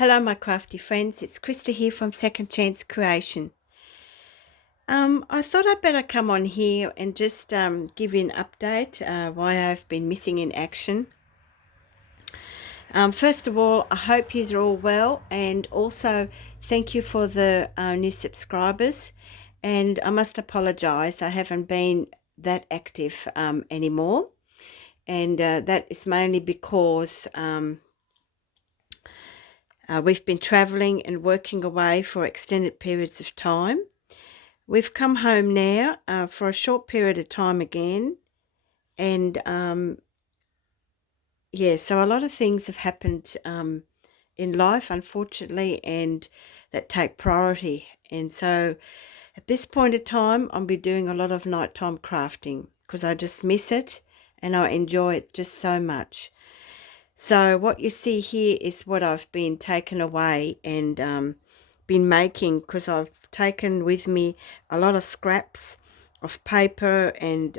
Hello, my crafty friends. It's Krista here from Second Chance Creation. I thought I'd better come on here and just give you an update why I've been missing in action. First of all, I hope you're all well, and also thank you for the new subscribers. And I must apologise, I haven't been that active anymore, and that is mainly because we've been travelling and working away for extended periods of time. We've come home now for a short period of time again, and so a lot of things have happened in life, unfortunately, and that take priority. And so at this point in time, I'll be doing a lot of nighttime crafting because I just miss it and I enjoy it just so much. So what you see here is what I've been taken away and been making, because I've taken with me a lot of scraps of paper and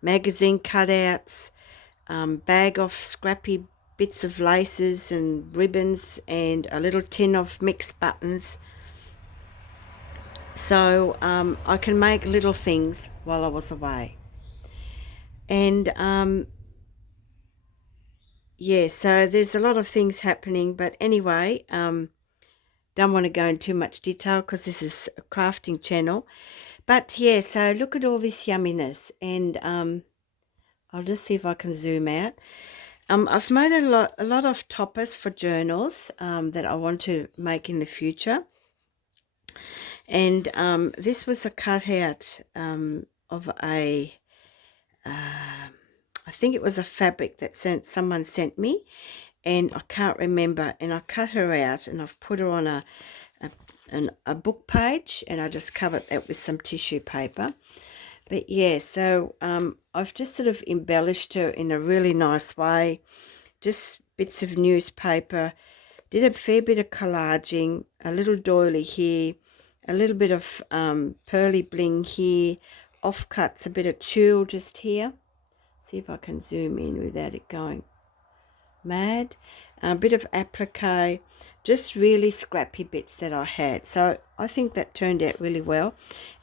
magazine cutouts, bag of scrappy bits of laces and ribbons, and a little tin of mixed buttons. So I can make little things while I was away. And so there's a lot of things happening, but anyway, don't want to go into too much detail because this is a crafting channel. But yeah, so look at all this yumminess, and I'll just see if I can zoom out. I've made a lot of toppers for journals that I want to make in the future. And this was a cutout of a, I think it was a fabric that someone sent me, and I can't remember. And I cut her out, and I've put her on a book page, and I just covered that with some tissue paper. But yeah, so I've just sort of embellished her in a really nice way. Just bits of newspaper, did a fair bit of collaging, a little doily here, a little bit of pearly bling here, offcuts, a bit of tulle just here. See if I can zoom in without it going mad. A bit of applique, just really scrappy bits that I had. So I think that turned out really well.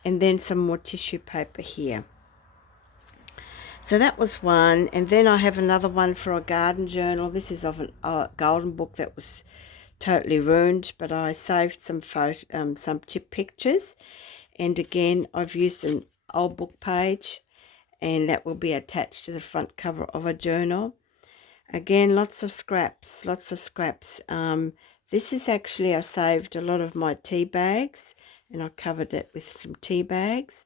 And then some more tissue paper here. So that was one. And then I have another one for a garden journal. This is of a golden book that was totally ruined, but I saved some pictures. And again, I've used an old book page, and that will be attached to the front cover of a journal. Again, lots of scraps. This is actually, I saved a lot of my tea bags, and I covered it with some tea bags.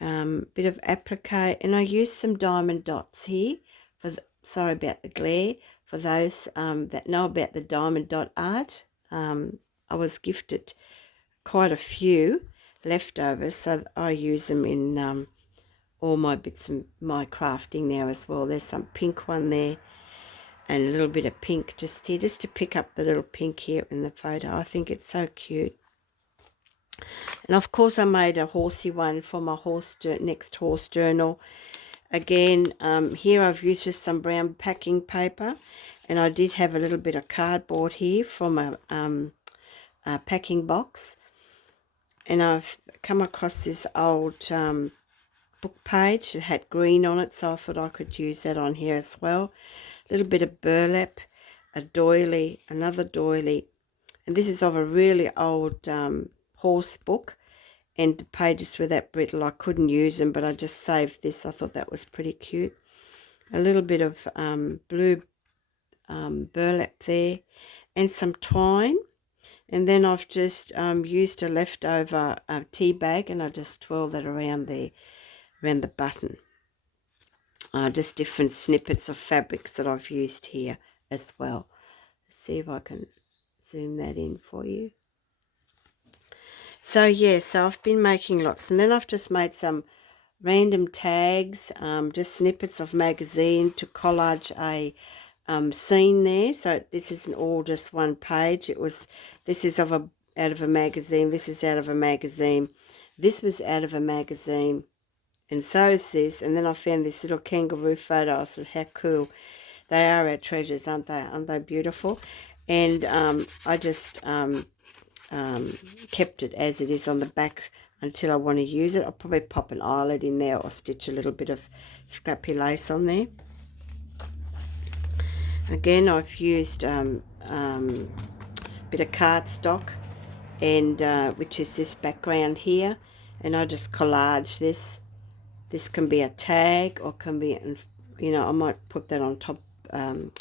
Bit of applique, and I used some diamond dots here. Sorry about the glare. For those that know about the diamond dot art, I was gifted quite a few leftovers, so I use them in all my bits of my crafting now as well. There's some pink one there, and a little bit of pink just here, just to pick up the little pink here in the photo. I think it's so cute. And of course I made a horsey one for my next horse journal. Again, here I've used just some brown packing paper, and I did have a little bit of cardboard here from a packing box. And I've come across this old book page. It had green on it, so I thought I could use that on here as well. A little bit of burlap, a doily, another doily. And this is of a really old horse book, and the pages were that brittle I couldn't use them, but I just saved this. I thought that was pretty cute. A little bit of blue burlap there, and some twine. And then I've just used a leftover tea bag, and I just twirl that around the button. Just different snippets of fabrics that I've used here as well. Let's see if I can zoom that in for you. So yeah, so I've been making lots, and then I've just made some random tags, just snippets of magazine to collage a scene there. So this isn't all just one page. This is out of a magazine. This is out of a magazine. This was out of a magazine, and so is this. And then I found this little kangaroo photo. I thought, how cool! They are our treasures, aren't they? Aren't they beautiful? and I just kept it as it is on the back until I want to use it. I'll probably pop an eyelet in there or stitch a little bit of scrappy lace on there. Again, I've used a bit of cardstock, and which is this background here, and I just collage this. This can be a tag, or can be, you know, I might put that on top,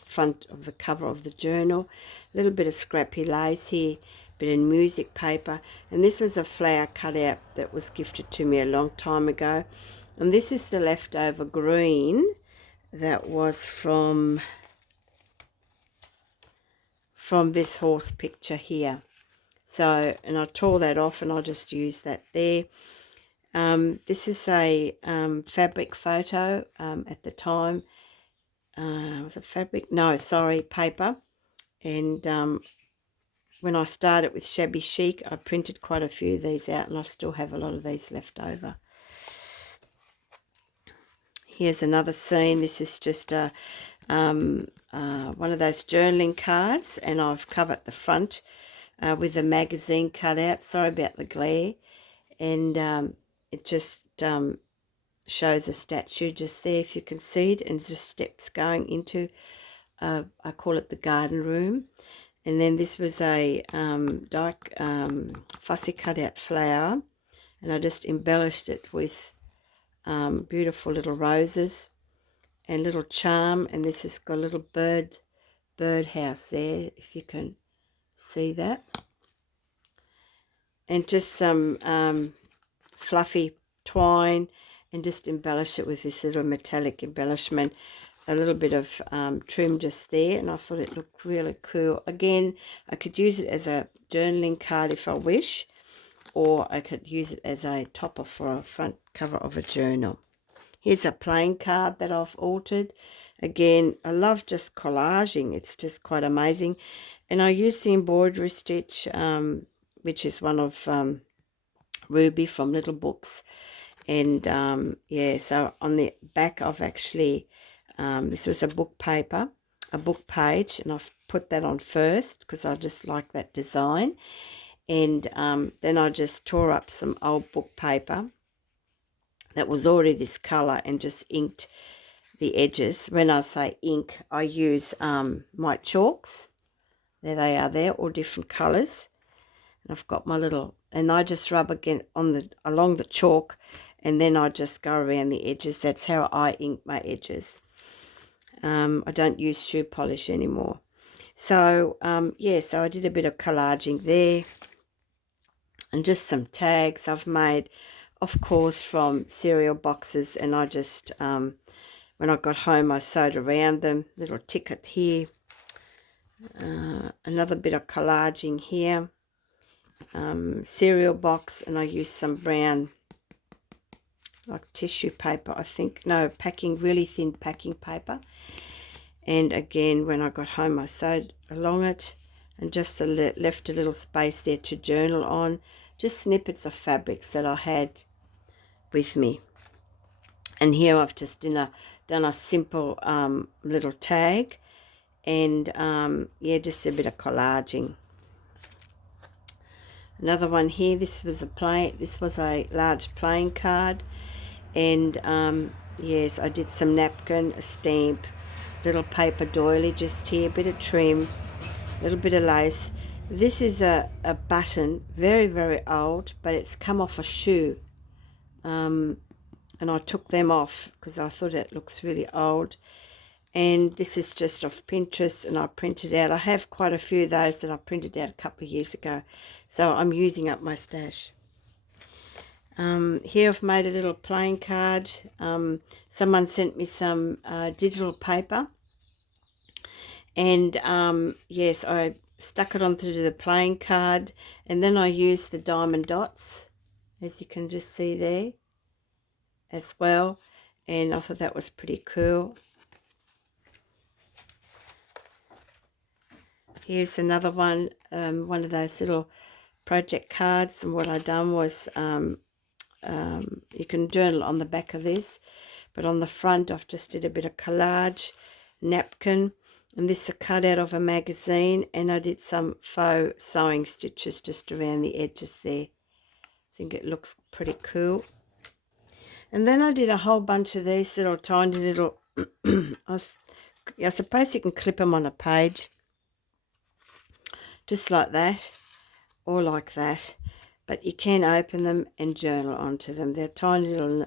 front of the cover of the journal. A little bit of scrappy lace here, bit of music paper, and this was a flower cutout that was gifted to me a long time ago, and this is the leftover green that was from this horse picture here. So, and I tore that off and I just used that there. This is a fabric photo at the time. Was it fabric? No, sorry, paper. And when I started with Shabby Chic, I printed quite a few of these out, and I still have a lot of these left over. Here's another scene. This is just a one of those journaling cards, and I've covered the front with a magazine cutout. Sorry about the glare. And it just shows a statue just there, if you can see it, and just steps going into, I call it the garden room. And then this was a fussy cutout flower, and I just embellished it with beautiful little roses and little charm. And this has got a little bird house there, if you can see that, and just some fluffy twine, and just embellish it with this little metallic embellishment, a little bit of trim just there, and I thought it looked really cool. Again, I could use it as a journaling card if I wish, or I could use it as a topper for a front cover of a journal. Here's a plain card that I've altered. Again, I love just collaging. It's just quite amazing. And I use the embroidery stitch, which is one of Ruby from Little Books. And yeah, so on the back I've actually, this was a book paper, a book page, and I've put that on first because I just like that design. And then I just tore up some old book paper that was already this colour and just inked the edges. When I say ink, I use my chalks. There they are there, all different colours. And I've got my little, and I just rub again along the chalk, and then I just go around the edges. That's how I ink my edges. I don't use shoe polish anymore. So yeah, so I did a bit of collaging there, and just some tags I've made, of course, from cereal boxes. And I just when I got home, I sewed around them. Little ticket here, another bit of collaging here, cereal box, and I used some brown, like tissue paper, I think, no, packing, really thin packing paper. And again, when I got home, I sewed along it, and just left a little space there to journal on, just snippets of fabrics that I had with me. And here I've just done a simple little tag, and yeah, just a bit of collaging. Another one here, this was a large plain card, and yes, I did some napkin, a stamp, little paper doily just here, bit of trim, a little bit of lace. This is a button, very, very old, but it's come off a shoe, and I took them off because I thought it looks really old. And this is just off Pinterest, and I printed out. I have quite a few of those that I printed out a couple of years ago, so I'm using up my stash. Here I've made a little plain card. Someone sent me some digital paper, and yes, I stuck it onto the plain card, and then I used the diamond dots, as you can just see there as well, and I thought that was pretty cool. Here's another one, one of those little project cards, and what I done was, you can journal on the back of this, but on the front I've just did a bit of collage, napkin, And this is a cutout of a magazine, and I did some faux sewing stitches just around the edges there. I think it looks pretty cool. And then I did a whole bunch of these little tiny little, I suppose you can clip them on a page, just like that, or like that. But you can open them and journal onto them. They're tiny little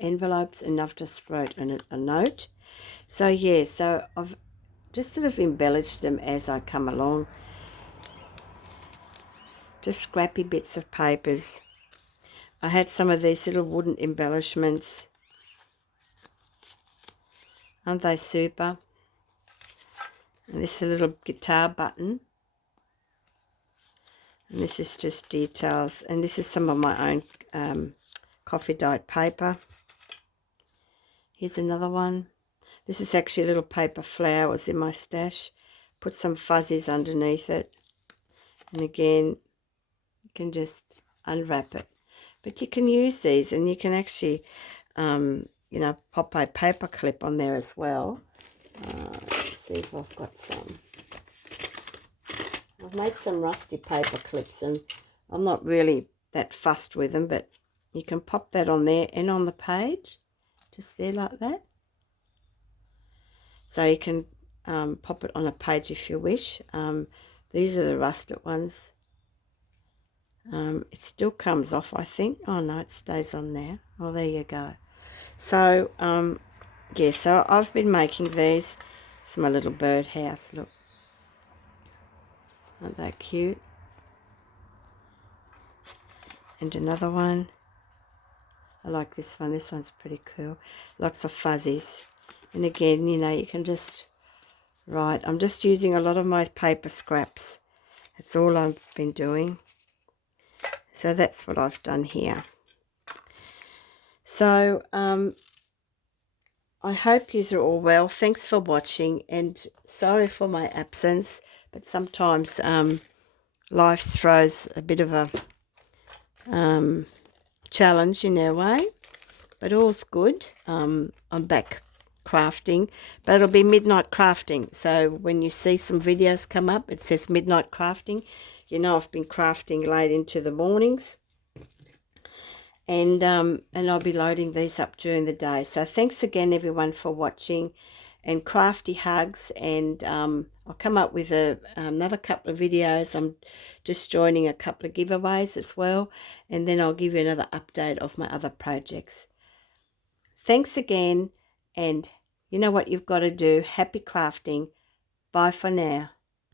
envelopes, and I've just wrote a note. So yeah, so I've just sort of embellished them as I come along. Just scrappy bits of papers. I had some of these little wooden embellishments. Aren't they super? And this is a little guitar button. And this is just details. And this is some of my own coffee dyed paper. Here's another one. This is actually a little paper flowers in my stash. Put some fuzzies underneath it. And again, you can just unwrap it. But you can use these, and you can actually, you know, pop a paper clip on there as well. Let's see if I've got some. I've made some rusty paper clips, and I'm not really that fussed with them, but you can pop that on there and on the page, just there like that. So you can pop it on a page if you wish. These are the rusted ones. It still comes off, I think. Oh no, it stays on there. Oh, there you go. So yeah, so I've been making these. It's my little birdhouse, look. Aren't they cute? And another one. I like this one. This one's pretty cool. Lots of fuzzies. And again, you know, you can just write. I'm just using a lot of my paper scraps. That's all I've been doing. So that's what I've done here. So I hope you are all well. Thanks for watching, and sorry for my absence, but sometimes life throws a bit of a challenge in our way, but all's good. I'm back crafting, but it'll be midnight crafting. So when you see some videos come up, it says midnight crafting. You know, I've been crafting late into the mornings. And I'll be loading these up during the day. So thanks again, everyone, for watching, and crafty hugs. And I'll come up with another couple of videos. I'm just joining a couple of giveaways as well, and then I'll give you another update of my other projects. Thanks again, and you know what you've got to do. Happy crafting. Bye for now.